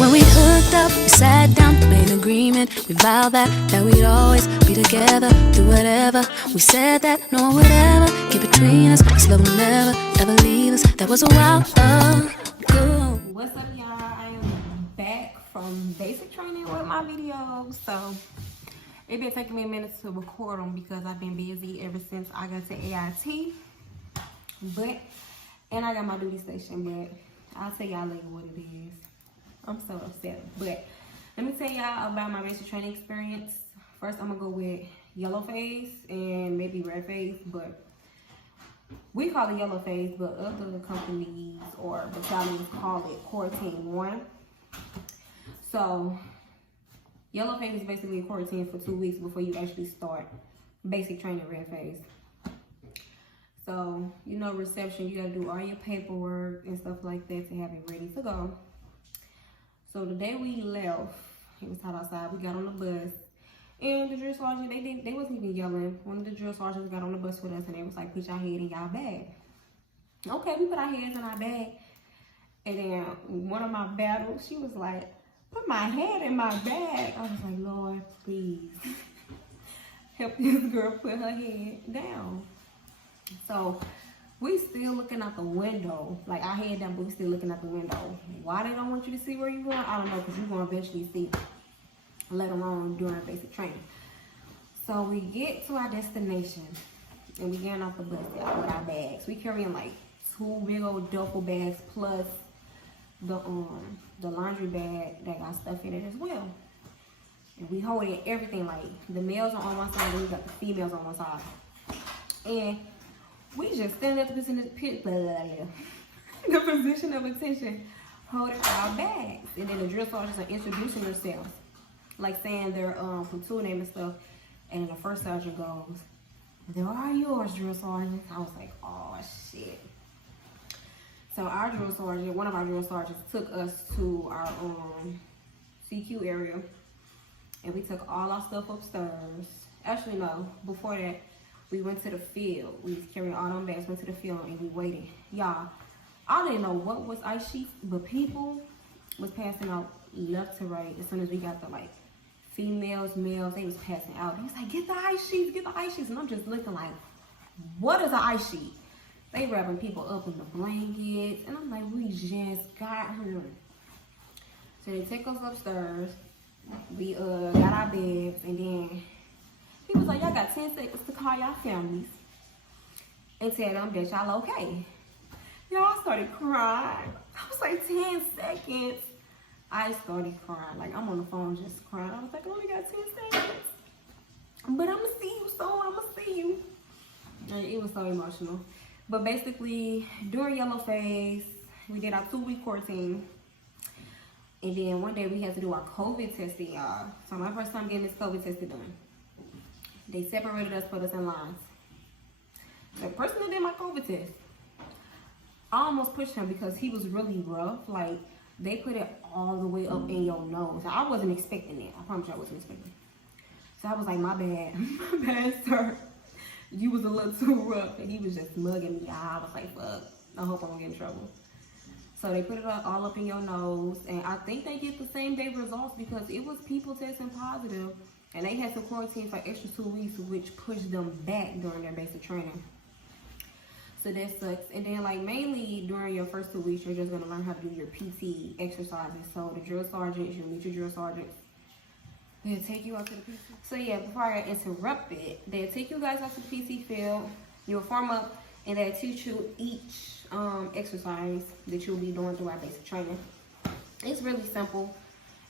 When we hooked up, we sat down, made an agreement. We vowed that we'd always be together, do whatever. We said that no one would ever get between us. This love will never, ever leave us. That was a while ago. What's up, y'all? I am back from basic training with my videos. So it been taking me a minute to record them because I've been busy ever since I got to AIT. And I got my duty station, but I'll tell y'all later what it is. I'm so upset. But let me tell y'all about my basic training experience. First, I'm gonna go with yellow phase and maybe red phase, but we call it yellow phase, but other companies or battalions call it Core Team 1. So yellow phase is basically a core team for 2 weeks before you actually start basic training red phase. So, you know, reception, you gotta do all your paperwork and stuff like that to have it ready to go. So the day we left, it was hot outside, we got on the bus, and the drill sergeant, they wasn't even yelling. One of the drill sergeants got on the bus with us, and they was like, put your head in y'all bag. Okay, we put our heads in our bag, and then one of my battles, she was like, put my head in my bag. I was like, Lord, please, help this girl put her head down. So we still looking out the window, like our head down, but we still looking out the window. Why they don't want you to see where you're going? I don't know, because you're going to eventually see, let alone during basic training. So we get to our destination, and we getting off the bus with our bags. We carrying like 2 big old duffel bags plus the laundry bag that got stuff in it as well. And we holding everything, like the males are on one side, and we got the females on one side. And we just stand at the position of attention, holding our bags. And then the drill sergeants are introducing themselves, like saying their platoon name and stuff. And then the first sergeant goes, "There are yours, drill sergeant." I was like, oh shit. So our drill sergeant, one of our drill sergeants, took us to our CQ area, and we took all our stuff upstairs. Actually, no, before that, we went to the field. We was carrying all them bags, went to the field, and we waited. Y'all, I didn't know what was ice sheets, but people was passing out left to right as soon as we got the, like, females, males, they was passing out. He was like, get the ice sheets, get the ice sheets. And I'm just looking like, what is an ice sheet? They wrapping people up in the blankets. And I'm like, we just got here. So they take us upstairs. We got our beds, and then he was like, y'all got 10 seconds to call y'all families and tell them that y'all okay. Y'all started crying. I was like, 10 seconds. I started crying. Like, I'm on the phone just crying. I was like, I only got 10 seconds. But I'm going to see you soon. I'm going to see you. And it was so emotional. But basically, during yellow phase, we did our 2-week quarantine. And then one day we had to do our COVID testing, y'all. So my first time getting this COVID testing done. They separated us, put us in lines. The person that did my COVID test, I almost pushed him because he was really rough. Like, they put it all the way up in your nose. I wasn't expecting it. I promise you I wasn't expecting it. So I was like, my bad. My bad, sir. You was a little too rough. And he was just mugging me. I was like, fuck. I hope I don't get in trouble. So they put it all up in your nose. And I think they get the same day results because it was people testing positive. And they had to quarantine for extra 2 weeks, which pushed them back during their basic training. So that sucks. And then, like, mainly during your first 2 weeks, you're just going to learn how to do your PT exercises. So the drill sergeants, you'll meet your drill sergeants. They'll take you out to the PT. So, yeah, before I got interrupted, they'll take you guys out to the PT field. You'll form up, and they'll teach you each exercise that you'll be doing throughout basic training. It's really simple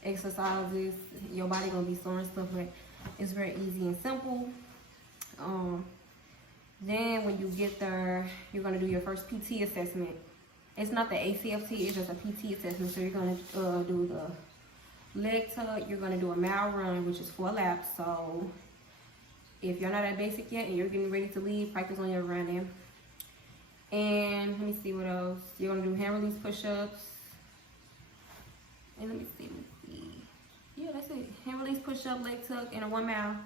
exercises. Your body gonna be sore and stuff, but it's very easy and simple. Then when you get there, you're gonna do your first PT assessment. It's not the ACFT, it's just a PT assessment. So you're gonna do the leg tuck, you're gonna do a mile run, which is 4 laps. So if you're not at basic yet and you're getting ready to leave, practice on your running. And let me see what else. You're gonna do hand release push-ups. And let me see. Yeah, that's it. Hand release push-up, leg tuck, and a 1 mile,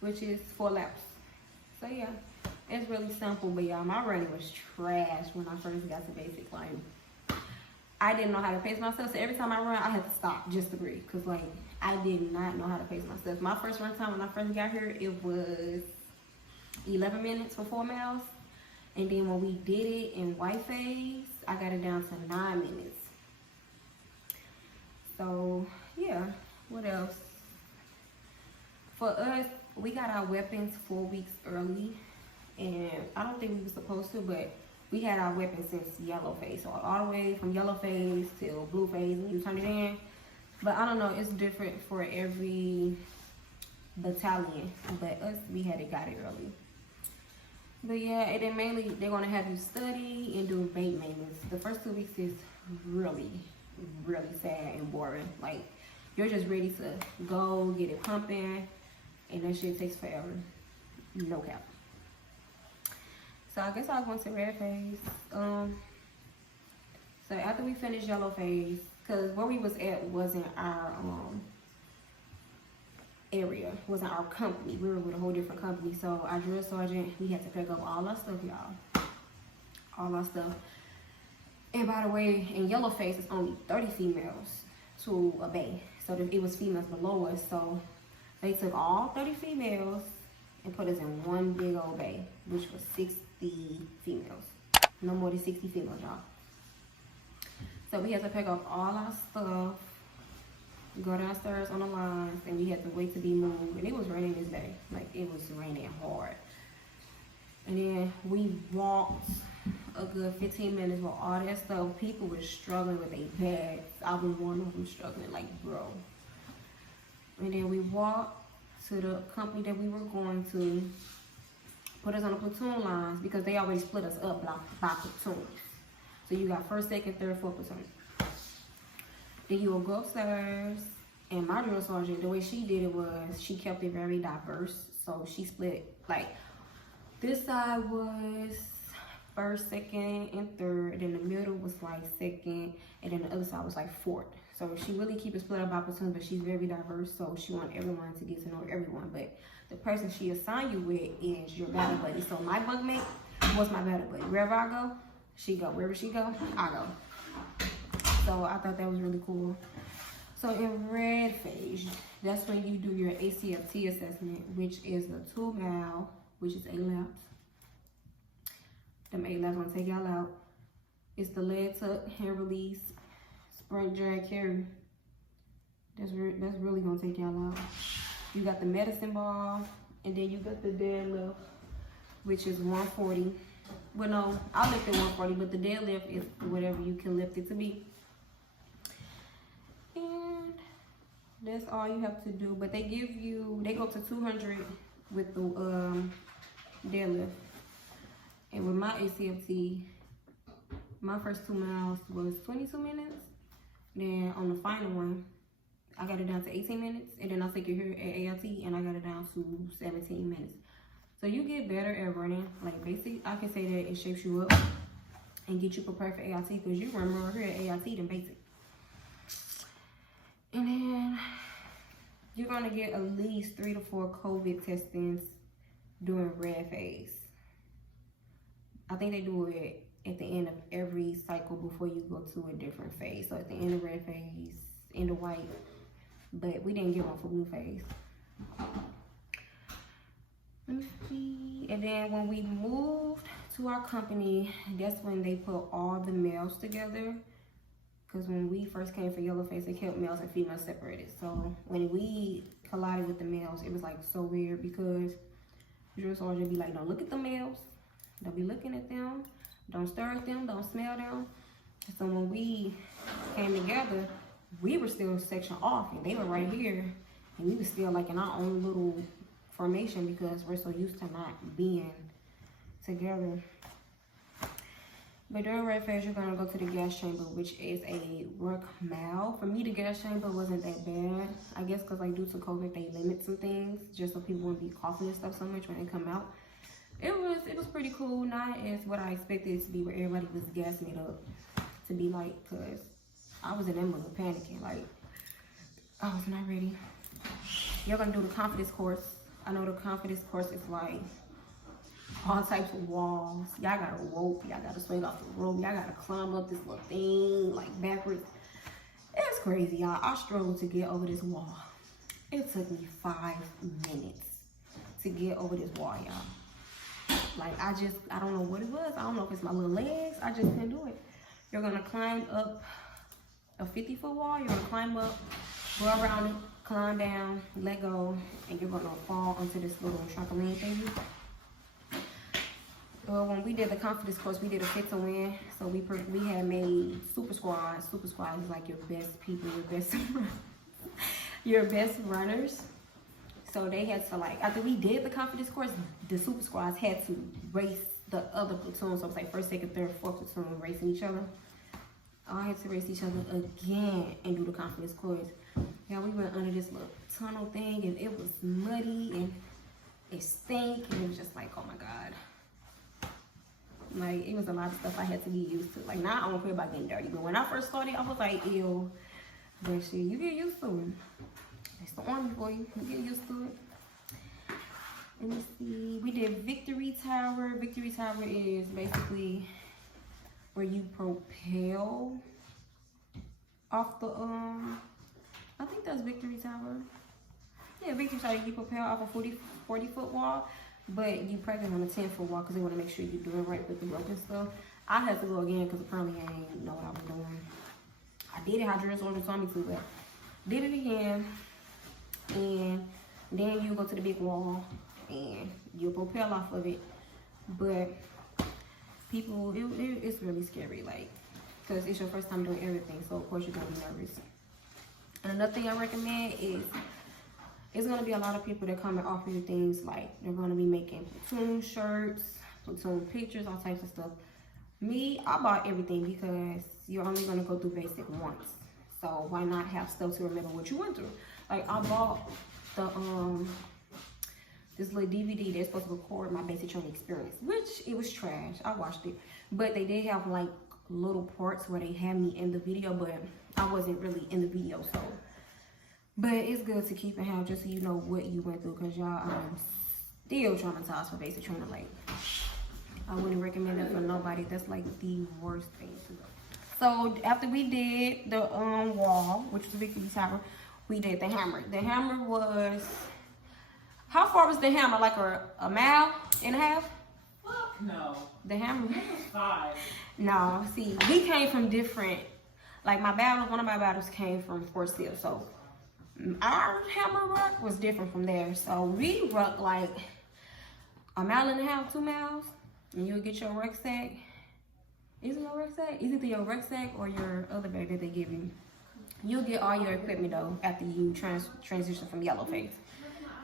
which is 4 laps. So yeah, it's really simple. But y'all, my running was trash when I first got to basic. Like, I didn't know how to pace myself. So every time I run, I had to stop just to breathe. Because, like, I did not know how to pace myself. My first run time when I first got here, it was 11 minutes for 4 miles. And then when we did it in white phase, I got it down to 9 minutes. So, yeah. What else? For us, we got our weapons 4 weeks early. And I don't think we were supposed to, but we had our weapons since yellow phase. So all the way from yellow phase till blue phase, and you turn it in. But I don't know, it's different for every battalion. But us, we got it early. But yeah, and then mainly they're gonna have you study and do bait maintenance. The first 2 weeks is really, really sad and boring. Like, you're just ready to go get it pumping, and that shit takes forever. No cap. So I guess I'll go into red phase. So after we finished yellow phase, because where we was at wasn't our area, wasn't our company. We were with a whole different company. So our drill sergeant, we had to pick up all our stuff, y'all. All our stuff. And by the way, in yellow phase, it's only 30 females to a bay. So it was females below us. So they took all 30 females and put us in one big old bay, which was 60 females. No more than 60 females, y'all. So we had to pick up all our stuff, go downstairs on the lines, and we had to wait to be moved. And it was raining this day. Like, it was raining hard. And then we walked a good 15 minutes with all that stuff. People were struggling with their bags. I was one of them struggling, like, bro. And then we walked to the company that we were going to, put us on the platoon lines, because they already split us up by platoons. So you got 1st, 2nd, 3rd, 4th platoon. Then you will go upstairs, and my drill sergeant, the way she did it was, she kept it very diverse. So she split, like, this side was 1st, 2nd, and 3rd. Then the middle was like 2nd, and then the other side was like 4th. So she really keep it split up by platoons, but she's very diverse. So she wants everyone to get to know everyone. But the person she assigned you with is your battle buddy. So my bunkmate was my battle buddy. Wherever I go, she go. Wherever she go, I go. So I thought that was really cool. So in red phase, that's when you do your ACFT assessment, which is the 2 mile, which is 8 laps. Them 8 laps gonna take y'all out. It's the leg tuck, hand release, sprint, drag, carry. That's really gonna take y'all out. You got the medicine ball, and then you got the deadlift, which is 140. Well, no, I'll lift it 140, but the deadlift is whatever you can lift it to be. And that's all you have to do. But they go up to 200 with the deadlift. And with my ACFT, my first 2 miles was 22 minutes. Then on the final one, I got it down to 18 minutes. And then I take it here at ALT, and I got it down to 17 minutes. So you get better at running. Like, basically, I can say that it shapes you up and get you prepared for ALT, because you run more here at ALT than basic. And then you're gonna get at least 3 to 4 COVID testings during red phase. I think they do it at the end of every cycle before you go to a different phase. So at the end of red phase, end of white, but we didn't get one for blue phase. Let me see. And then when we moved to our company, that's when they put all the males together. Because when we first came for yellow phase, they kept males and females separated. So when we collided with the males, it was like so weird, because drill sergeant be like, don't look at the males. Don't be looking at them. Don't stare at them. Don't smell them. So when we came together, we were still sectioned off, and they were right here, and we were still like in our own little formation, because we're so used to not being together. But during red phase, you're gonna go to the gas chamber, which is a work mile. For me, the gas chamber wasn't that bad. I guess because like due to COVID, they limit some things just so people wouldn't be coughing and stuff so much when they come out. It was pretty cool. Not as what I expected it to be, where everybody was gassing it up to be like, because I was in that mother panicking. Like, I was not ready. You're gonna do the confidence course. I know the confidence course is like all types of walls. Y'all got a rope. Y'all got to swing off the rope. Y'all got to climb up this little thing like backwards. It's crazy, y'all. I struggled to get over this wall. It took me 5 minutes to get over this wall, y'all. Like, I don't know what it was. I don't know if it's my little legs. I just couldn't do it. You're going to climb up a 50-foot wall. You're going to climb up, go around it, climb down, let go, and you're going to fall onto this little trampoline thingy. Well, when we did the confidence course, we did a fit to win. So we had made super squads. Super squads is like your best people, your best runners. So they had to, like, after we did the confidence course, the super squads had to race the other platoons. So it was like first, second, third, fourth platoon racing each other. I had to race each other again and do the confidence course. Yeah, we went under this little tunnel thing, and it was muddy and it stank, and it was just like, oh my God. Like, it was a lot of stuff I had to get used to. Like, now I don't care about getting dirty, but when I first started, I was like, ew. But shit, you get used to it. It's the army for you. You get used to it. Let me see. We did Victory Tower. Victory Tower is basically where you propel off the, I think that's Victory Tower. Yeah, Victory Tower, you propel off a 40-foot wall, but you practice on a 10-foot wall because they want to make sure you're doing right with the rope and stuff. I had to go again because apparently I didn't know what I was doing. I did it how Drill Soldier told me to, but did it again. And then you go to the big wall and you propel off of it. But people, it's really scary, like, because it's your first time doing everything, so of course you're gonna be nervous. And another thing I recommend is, it's gonna be a lot of people that come and offer you things, like they're gonna be making platoon shirts, platoon pictures, all types of stuff. Me, I bought everything because you're only gonna go through basic once. So why not have stuff to remember what you went through? Like, I bought the this little DVD that's supposed to record my basic training experience, which it was trash. I watched it, but they did have like little parts where they had me in the video, but I wasn't really in the video. So, but it's good to keep and have just so you know what you went through, because y'all still traumatized for basic training. Like, I wouldn't recommend it for nobody. That's like the worst thing to go. So after we did the wall, which was the Victory Tower, we did the hammer. The hammer was, how far was the hammer? Like a mile and a half? Fuck no. The hammer? It was 5. No, see, we came from different, like one of my battles came from Fort Sill. So our hammer ruck was different from there. So we ruck like a mile and a half, 2 miles, and you'll get your rucksack. Is it your rucksack? Is it your rucksack or your other bag that they give you? You'll get all your equipment though after you transition from Yellowface.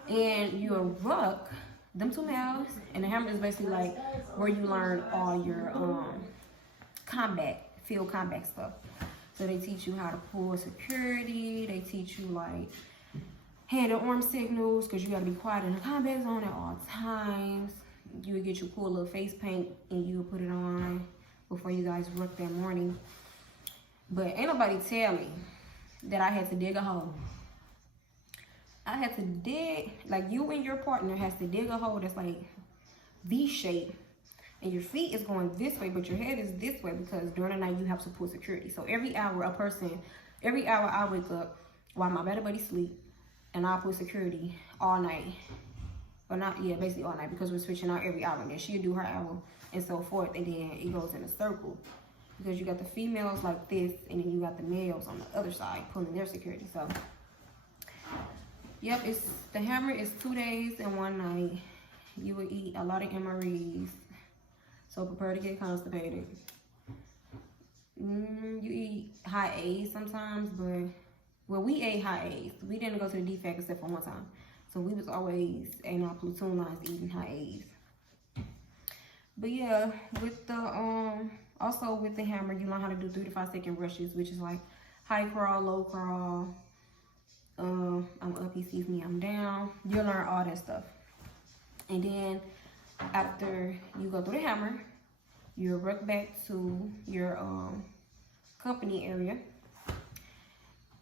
And your ruck, them 2 miles, and the hammer is basically like where you learn all your field combat stuff. So they teach you how to pull security. They teach you like hand and arm signals, because you gotta be quiet in the combat zone at all times. You would get your cool little face paint and you would put it on before you guys work that morning. But ain't nobody tell me that I had to dig a hole. I had to dig, like, you and your partner has to dig a hole that's like V-shaped, and your feet is going this way, but your head is this way, because during the night you have to pull security. So every hour I wake up while my better buddy sleep, and I'll pull security all night. Or not, yeah, basically all night, because we're switching out every hour. And then she'll do her hour and so forth, and then it goes in a circle. Because you got the females like this, and then you got the males on the other side pulling their security. So, yep, the hammer is 2 days and 1 night. You will eat a lot of MREs, so prepare to get constipated. You eat high A's sometimes, but, well, we ate high A's. We didn't go to the DFAC except for one time. So we was always in our platoon lines eating high A's. But yeah, with the also with the hammer, you learn how to do 3 to 5 second rushes, which is like high crawl, low crawl. I'm up, he sees me, I'm down. You'll learn all that stuff. And then after you go through the hammer, you'll ruck back to your company area.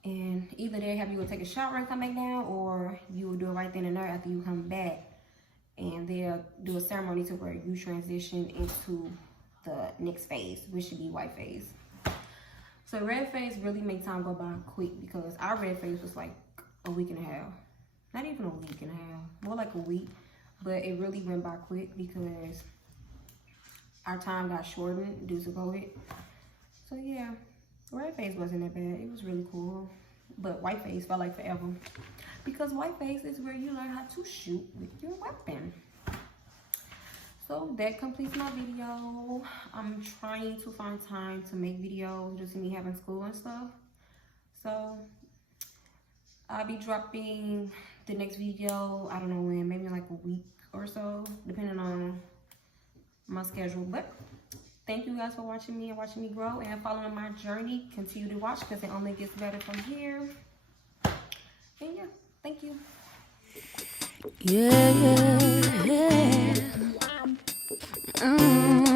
And either they have you go take a shower and come back down, or you will do it right then and there after you come back. and they'll do a ceremony to where you transition into the next phase, which should be white phase. So red phase really make time go by quick, because our red phase was like a week and a half. Not even a week and a half, more like a week. But it really went by quick because our time got shortened due to COVID. So yeah, red phase wasn't that bad. It was really cool. But white phase felt like forever, because white phase is where you learn how to shoot with your weapon. So that completes my video. I'm trying to find time to make videos, just me having school and stuff. So I'll be dropping the next video, I don't know when, maybe like a week or so, depending on my schedule. But thank you guys for watching me and watching me grow and following my journey. Continue to watch, because it only gets better from here. And yeah, thank you. Yeah, yeah, yeah.